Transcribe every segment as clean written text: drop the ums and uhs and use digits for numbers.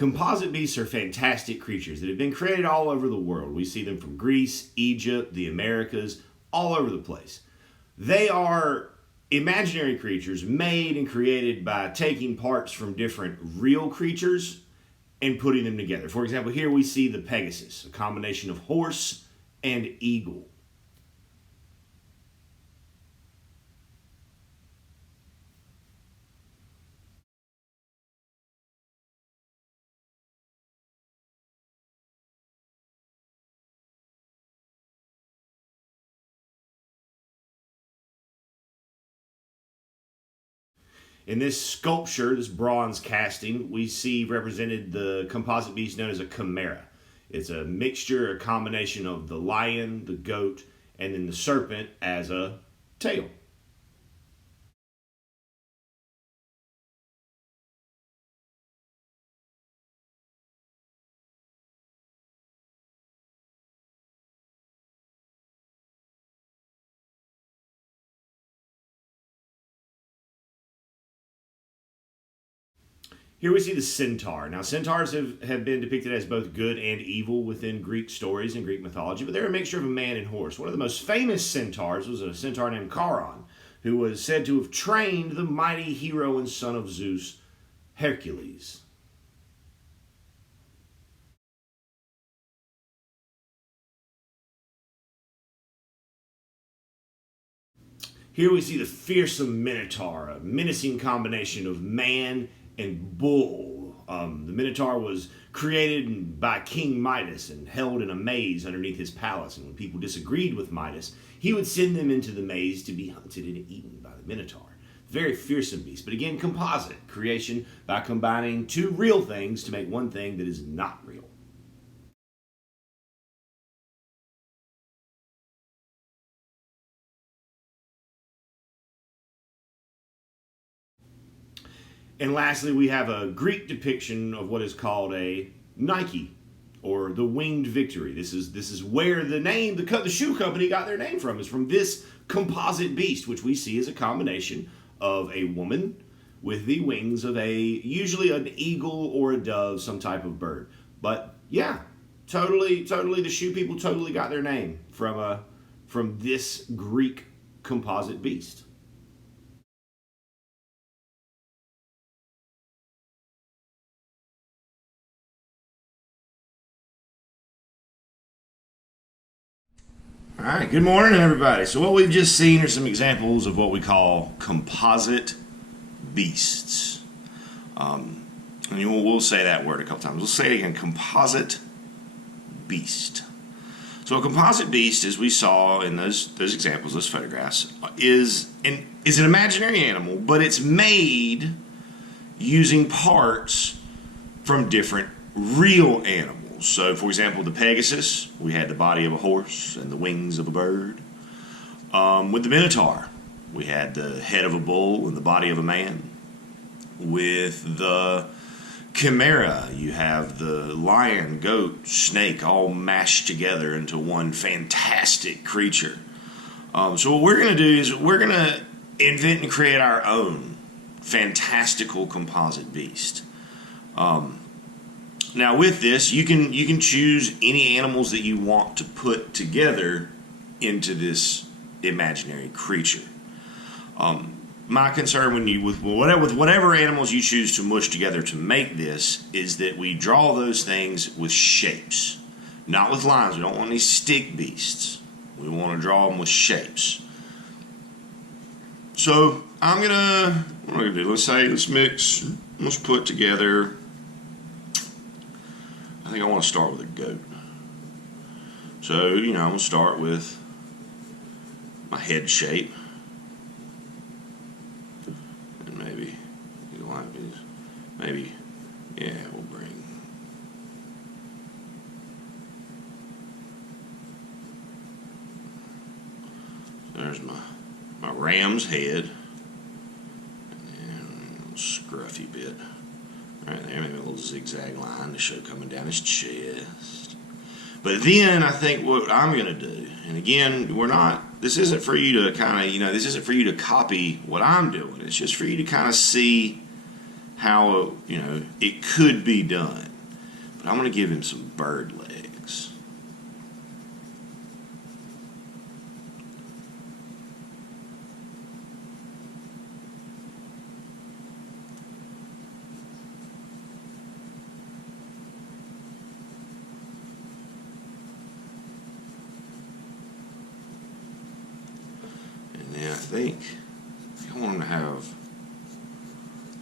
Composite beasts are fantastic creatures that have been created all over the world. We see them from Greece, Egypt, the Americas, all over the place. They are imaginary creatures made and created by taking parts from different real creatures and putting them together. For example, here we see the Pegasus, a combination of horse and eagle. In this sculpture, this bronze casting, we see represented the composite beast known as a chimera. It's a mixture, a combination of the lion, the goat, and then the serpent as a tail. Here we see the Centaur. Now, centaurs have been depicted as both good and evil within Greek stories and Greek mythology, but they're a mixture of a man and horse. One of the most famous centaurs was a centaur named Charon, who was said to have trained the mighty hero and son of Zeus, Hercules. Here we see the fearsome Minotaur, a menacing combination of man and bull. The Minotaur was created by King Midas and held in a maze underneath his palace. And when people disagreed with Midas, he would send them into the maze to be hunted and eaten by the Minotaur. Very fearsome beast, but again, composite creation by combining two real things to make one thing that is not real. And lastly, we have a Greek depiction of what is called a Nike, or the winged victory. This is where the shoe company got their name from, is from this composite beast, which we see as a combination of a woman with the wings of usually an eagle or a dove, some type of bird. But yeah, totally, the shoe people totally got their name from this Greek composite beast. All right, good morning, everybody. So what we've just seen are some examples of what we call composite beasts. And we'll say that word a couple times. We'll say it again, composite beast. So a composite beast, as we saw in those examples, those photographs, is an imaginary animal, but it's made using parts from different real animals. So, for example, the Pegasus, we had the body of a horse and the wings of a bird. With the Minotaur, we had the head of a bull and the body of a man. With the Chimera, you have the lion, goat, snake, all mashed together into one fantastic creature. So what we're going to do is we're going to invent and create our own fantastical composite beast. Now with this, you can choose any animals that you want to put together into this imaginary creature. My concern with whatever animals you choose to mush together to make this is that we draw those things with shapes, not with lines. We don't want any stick beasts. We want to draw them with shapes. So what I'm gonna do? Let's put together. I think I want to start with a goat. So, I'm going to start with my head shape. And maybe, we'll bring. There's my ram's head. And then a scruffy bit. Right there, maybe a little zigzag line to show coming down his chest. But then I think what I'm going to do, and again, this isn't for you to this isn't for you to copy what I'm doing. It's just for you to kind of see how, it could be done. but I'm going to give him some bird legs. And then I think I want him to have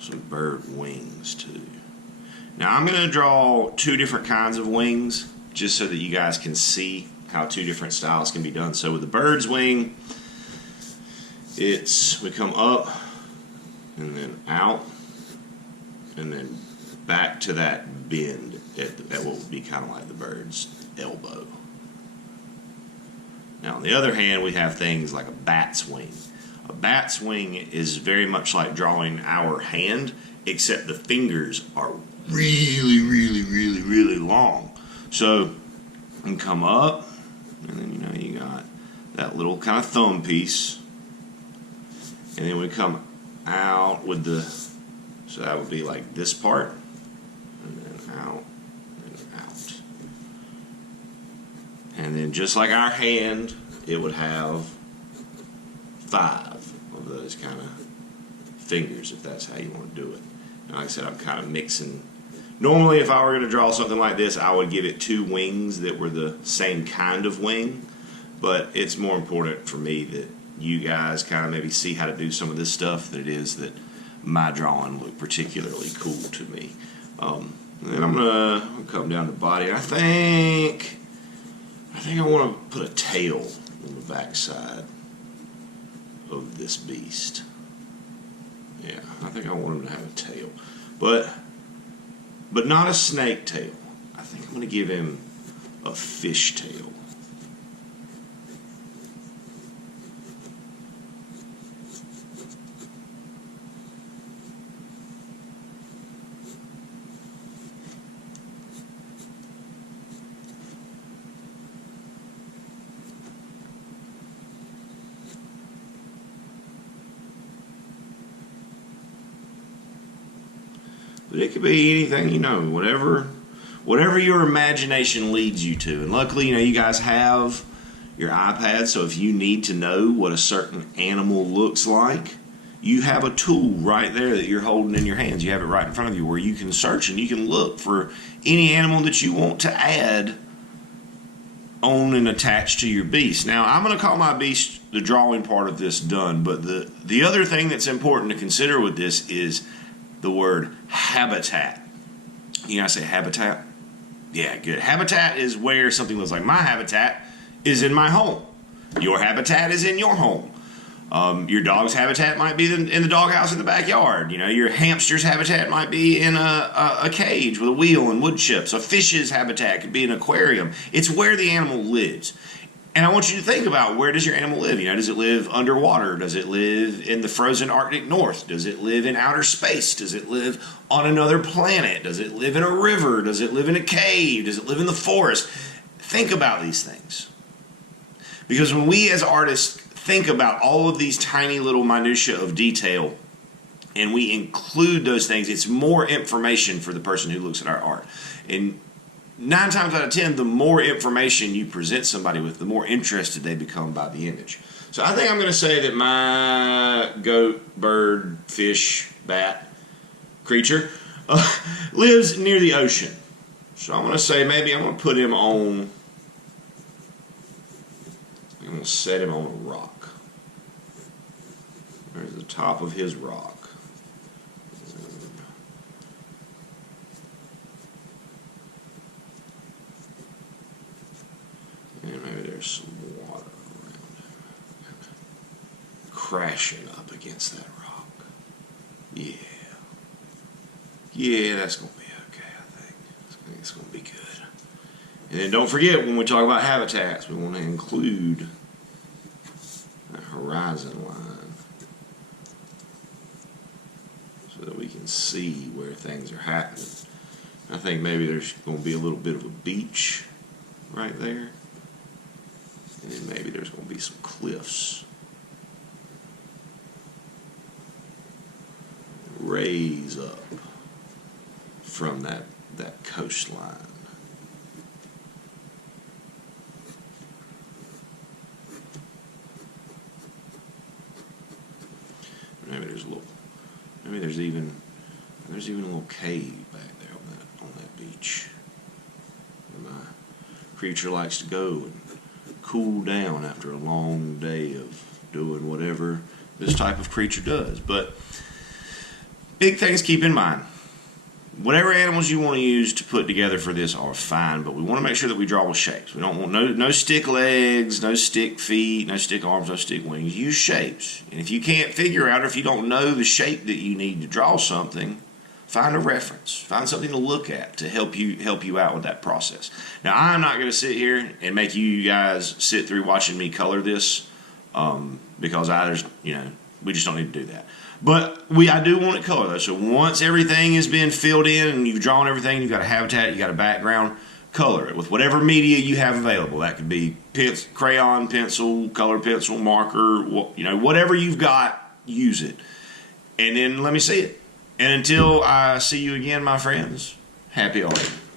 some bird wings too. Now I'm going to draw two different kinds of wings just so that you guys can see how two different styles can be done. So with the bird's wing, we come up and then out and then back to that bend at what would be kind of like the bird's elbow. Now on the other hand, we have things like a bat's wing. A bat's wing is very much like drawing our hand, except the fingers are really, really, really, really long. So you can come up, and then you got that little kind of thumb piece, and then we come out with so that would be like this part, and then out, and out. And then just like our hand, it would have 5 of those kind of fingers, if that's how you want to do it. And like I said, I'm kind of mixing. Normally, if I were going to draw something like this, I would give it 2 wings that were the same kind of wing. But it's more important for me that you guys kind of maybe see how to do some of this stuff than it is that my drawing look particularly cool to me. And then I'm gonna come down the body. I think I want to put a tail on the back side of this beast. Yeah, I think I want him to have a tail, but not a snake tail. I think I'm going to give him a fish tail. But it could be anything, whatever your imagination leads you to. And luckily, you guys have your iPad, so if you need to know what a certain animal looks like, you have a tool right there that you're holding in your hands. You have it right in front of you where you can search and you can look for any animal that you want to add on and attach to your beast. Now, I'm going to call my beast the drawing part of this done, but the other thing that's important to consider with this is the word habitat. You guys say habitat? Yeah, good. Habitat is where something looks like my habitat is in my home. Your habitat is in your home. Your dog's habitat might be in the doghouse in the backyard. Your hamster's habitat might be in a cage with a wheel and wood chips. A fish's habitat could be an aquarium. It's where the animal lives. And I want you to think about, where does your animal live? Does it live underwater? Does it live in the frozen Arctic North? Does it live in outer space? Does it live on another planet? Does it live in a river? Does it live in a cave? Does it live in the forest? Think about these things. Because when we as artists think about all of these tiny little minutiae of detail and we include those things, it's more information for the person who looks at our art. And 9 times out of 10, the more information you present somebody with, the more interested they become by the image. So I think I'm going to say that my goat, bird, fish, bat creature lives near the ocean. So I'm going to say maybe I'm going to put him on, I'm going to set him on a rock. There's the top of his rock. And maybe there's some water around him, crashing up against that rock. Yeah. Yeah, that's going to be okay, I think. It's going to be good. And then don't forget, when we talk about habitats, we want to include that horizon line so that we can see where things are happening. I think maybe there's going to be a little bit of a beach right there. And then maybe there's going to be some cliffs. Raise up from that that coastline. Maybe there's even a little cave back there on that beach where my creature likes to go and cool down after a long day of doing whatever this type of creature does. But big things to keep in mind. Whatever animals you want to use to put together for this are fine, but we want to make sure that we draw with shapes. We don't want no stick legs, no stick feet, no stick arms, no stick wings. Use shapes. And if you can't figure out, or if you don't know the shape that you need to draw something, find a reference. Find something to look at to help you out with that process. Now, I'm not going to sit here and make you guys sit through watching me color this because we just don't need to do that. But I do want it colored though. So once everything has been filled in and you've drawn everything, you've got a habitat, you got a background, color it with whatever media you have available. That could be crayon, pencil, color pencil, marker, whatever you've got, use it. And then let me see it. And until I see you again, my friends, happy arting.